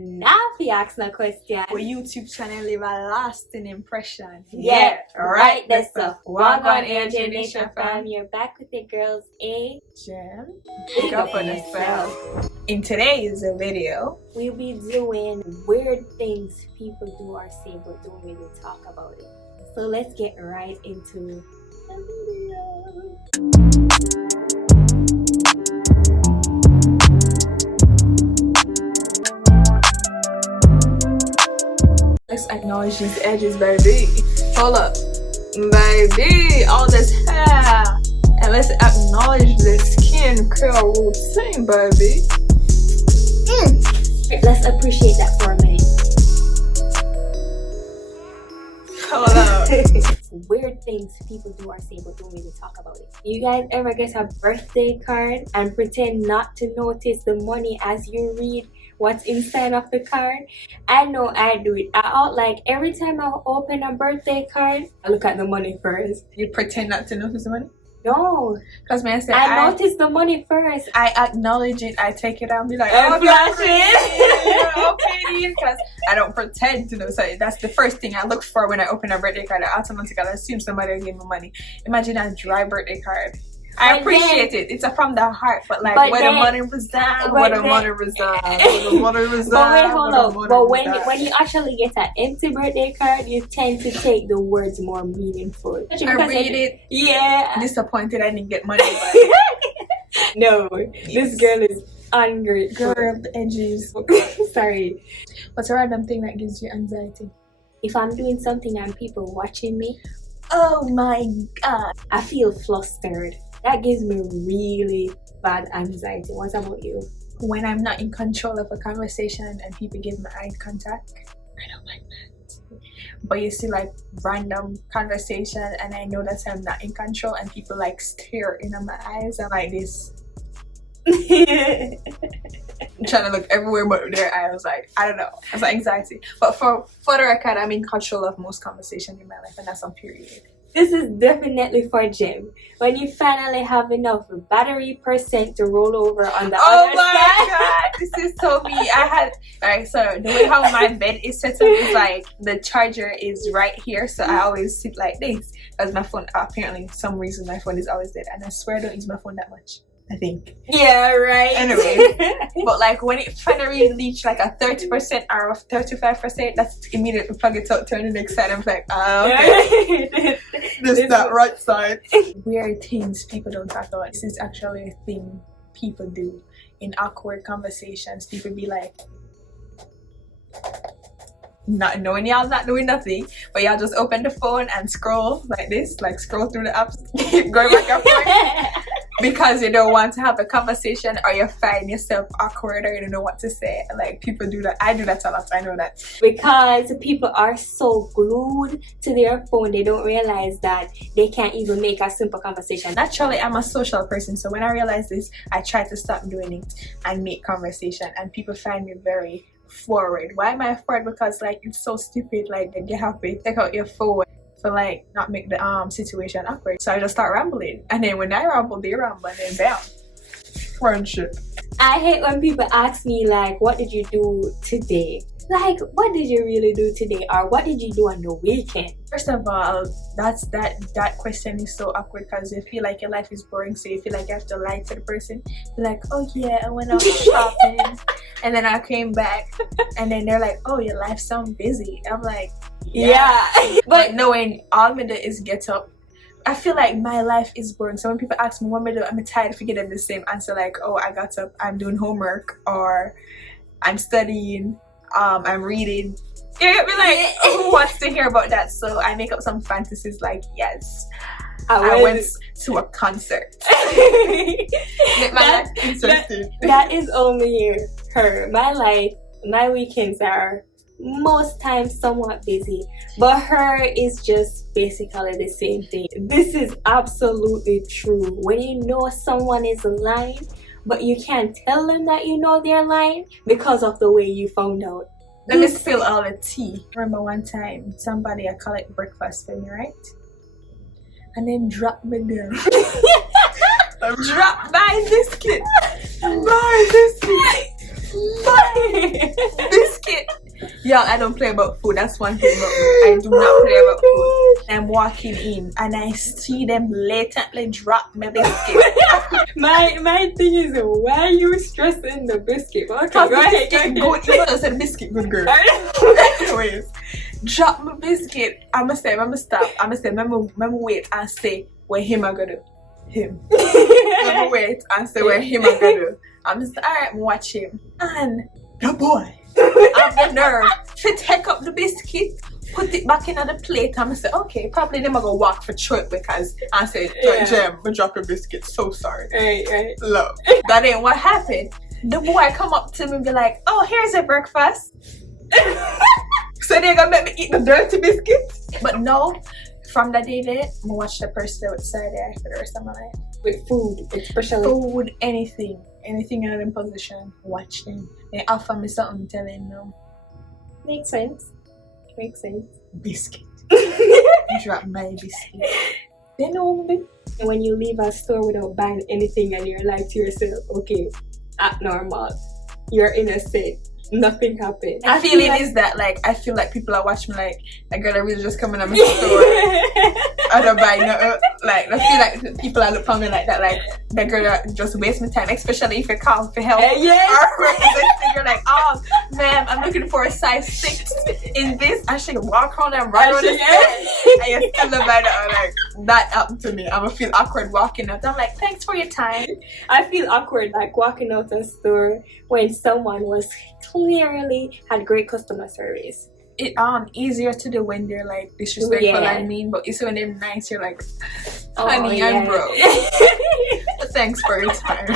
Now if you ask no question. For YouTube channel leave a lasting impression. Yeah, right. That's the a Walk on AJ Nation fam. You're back with the girls A. Gem. Pick up on yourself. In today's video, we'll be doing weird things people do or say but don't really talk about it. So let's get right into the video. Let's acknowledge these edges, baby. Hold up. Baby, all this hair. And let's acknowledge the skin care routine, baby. Let's appreciate that for a minute. Hold up. Weird things people do or say but don't really talk about it. You guys ever get a birthday card and pretend not to notice the money as you read what's inside of the card? I know I do it. Like every time I open a birthday card, I look at the money first. You pretend not to notice the money? No, because man said I notice the money first. I acknowledge it. I take it out and be like, oh, flash it. Okay, because I don't pretend to know. So that's the first thing I look for when I open a birthday card. I automatically assume somebody will give me money. Imagine a dry birthday card. I appreciate it. It's from the heart, but like where the money resides, where the money resides, where the money resides. But wait, hold on. But when you actually get an empty birthday card, you tend to take the words more meaningful. I read it. Yeah. Disappointed I didn't get money. No, this girl is ungrateful. Girl of the edges. Sorry. What's a random thing that gives you anxiety? If I'm doing something and people watching me, oh my god, I feel flustered. That gives me really bad anxiety. What about you? When I'm not in control of a conversation and people give me eye contact, I don't like that. But you see like random conversation and I know that I'm not in control and people like stare into my eyes and like this. I'm trying to look everywhere but their eyes. Like, I don't know. It's like anxiety. But for the record, I'm in control of most conversations in my life and that's on period. This is definitely for Jim. When you finally have enough battery percent to roll over on the other side. Oh my god, this is so me. So the way how my bed is set up is like the charger is right here, so I always sit like this. Because my phone, apparently some reason my phone is always dead, and I swear I don't use my phone that much. I think. Yeah, right. Anyway, but like when it finally reached like a 30% or 35%, that's immediately plug it out, turn the next side. I'm like, okay. This that right side. Weird things people don't talk about. This is actually a thing people do in awkward conversations. People be like, not knowing y'all not doing nothing, but y'all just open the phone and scroll like this, like scroll through the apps, keep going back and forth. Because you don't want to have a conversation or you find yourself awkward or you don't know what to say. Like people do that. I do that a lot. I know that. Because people are so glued to their phone, they don't realize that they can't even make a simple conversation. Naturally, I'm a social person. So when I realize this, I try to stop doing it and make conversation. And people find me very forward. Why am I forward? Because like it's so stupid. Like you have to take out your phone for like not make the situation awkward. So I just start rambling, and then when I ramble, they ramble, and then bam, friendship. I hate when people ask me like, what did you do today? Like, what did you really do today? Or what did you do on the weekend? First of all, that question is so awkward because you feel like your life is boring, so you feel like you have to lie to the person. You're like, oh yeah, I went out shopping and then I came back, and then they're like, oh, your life sounds busy. I'm like, yeah. But knowing all me do is get up. I feel like my life is boring. So when people ask me what me do, I'm tired of getting the same answer like, oh, I got up, I'm doing homework, or I'm studying, I'm reading. You get me? Like, who wants to hear about that? So I make up some fantasies like, yes, I went to a concert. Make my life interesting. That is only her. My life, my weekends are most times somewhat busy, but her is just basically the same thing. This is absolutely true. When you know someone is lying, but you can't tell them that you know they're lying because of the way you found out. Let me spill all the tea. Remember one time somebody collect breakfast for me, right? And then drop me down. Drop my biscuit. My biscuit. My biscuit. Yeah, I don't play about food. That's one thing about me. I do not play about food. I'm walking in and I see them blatantly drop my biscuit. My thing is, why are you stressing the biscuit? Okay, Because go the ahead, biscuit go good. You know, I said biscuit good girl. Anyways, drop my biscuit. I'ma stop. I'ma wait and say where him I gonna do. Him. I'ma wait and say where him I gonna do. I'm just alright, watch him. And the boy have the nerve to take up the biscuit, put it back in the plate. I'm gonna say, okay, probably them gonna walk for through it because I said, Jem, I dropped the biscuit. So sorry. Right. Love. That ain't what happened. The boy come up to me and be like, oh, here's your breakfast. So they gonna make me eat the dirty biscuit. But no, from that day there, I watch the person outside there for the rest of my life. With food, especially. Food, anything in them position, watch them. They offer me something, tell them no. Makes sense. Biscuit. Drop my biscuit. They know me. When you leave a store without buying anything and you're like to yourself, okay, act normal. You're innocent. Nothing happened. I feel it is that like I feel like people are watching me like that girl that really just coming at my store. I don't buy no like I feel like people are looking at me like that, like that girl that just waste my time, especially if you call for help. You're like, oh ma'am, I'm looking for a size 6 in this. I should walk on and run on this. And you still about it. I'm like, that happened to me. I'm gonna feel awkward walking out. I'm like, thanks for your time. I feel awkward like walking out a store when someone was clearly had great customer service. It easier to do when they're like disrespectful and mean, but it's when they're nice, you're like, honey, I'm broke. Thanks for your time.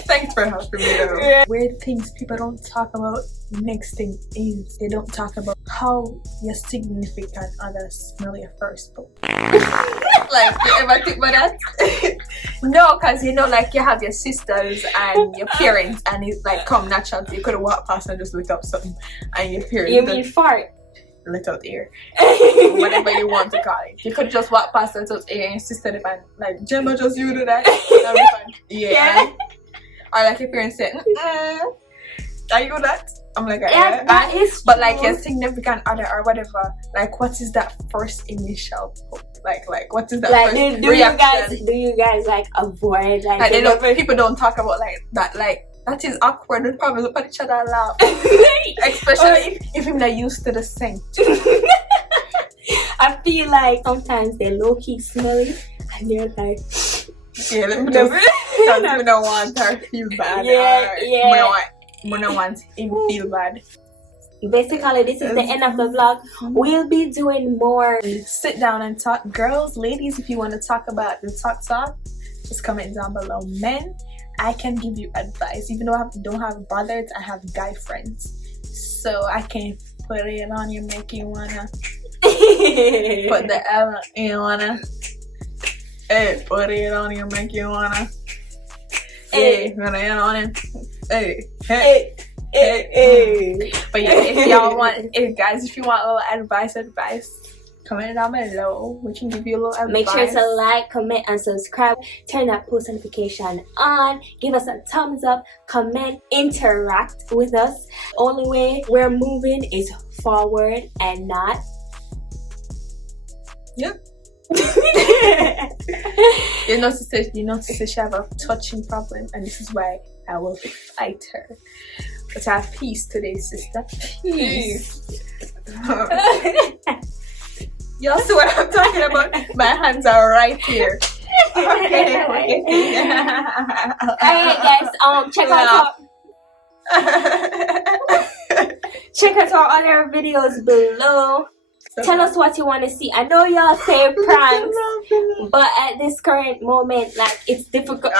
Thanks for helping me though. Weird things people don't talk about. Next thing is they don't talk about how your significant other smell your first book. Like, you ever think about that? No, because you know, like you have your sisters and your parents, and it's like come natural. You could have walked past and just looked up something, and your parents. You mean fart? Little ear, whatever you want to call it. You could just walk past and touch air and your sister the man like, Gemma, just you do that. Yeah. Or like your parents say, are you that? I'm like, yeah, that is but true. like your significant other or whatever, like what is that first initial like what is that like first reaction? Do you guys like avoid like they don't, people don't talk about like that, like that is awkward. We probably look at each other and laugh. Especially if you're not used to the scent. I feel like sometimes they low-key smelly and they're like, yeah, let me just because we don't want her to feel bad. We don't want him to feel bad. Basically, this is the end of the vlog. We'll be doing more sit down and talk. Girls, ladies, if you want to talk about the talk, just comment down below. Men, I can give you advice. Even though I don't have brothers, I have guy friends, so I can put it on you, make you wanna put the L in wanna. Hey, put it on you, make you wanna. Hey, put it on him. Hey. But yeah, if y'all want, guys, if you want a little advice, comment down below. We can give you a little advice. Make sure to like, comment, and subscribe. Turn that post notification on. Give us a thumbs up. Comment. Interact with us. Only way we're moving is forward and not. Yep. You know, sister, she have a touching problem, and this is why I will fight her. But I have peace today, sister. Peace. Y'all see what I'm talking about? My hands are right here. Okay. Alright guys, check out our other videos below. Tell us what you want to see. I know y'all say pranks, but at this current moment, like it's difficult.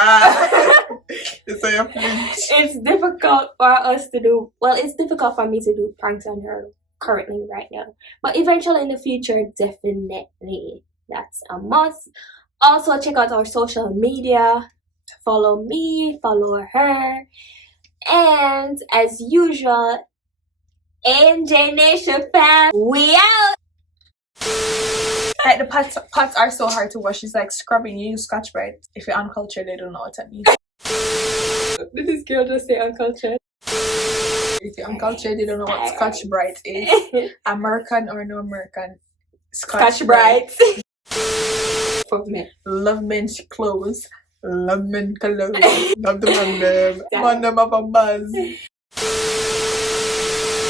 It's difficult for us to do. Well, it's difficult for me to do pranks on her currently right now. But eventually in the future, definitely that's a must. Also, check out our social media. Follow me, follow her, and as usual, AMJ Nation fam, we out. Like the pots are so hard to wash. It's like scrubbing. You use Scotch-Brite. If you're uncultured, they don't know what I mean. Did this girl just say uncultured? If you're uncultured, you don't know what Scotch Brite is. American or no American? Scotch Brite. For me. Love men's clothes. Love men cologne. Love the man them. Man them have a buzz.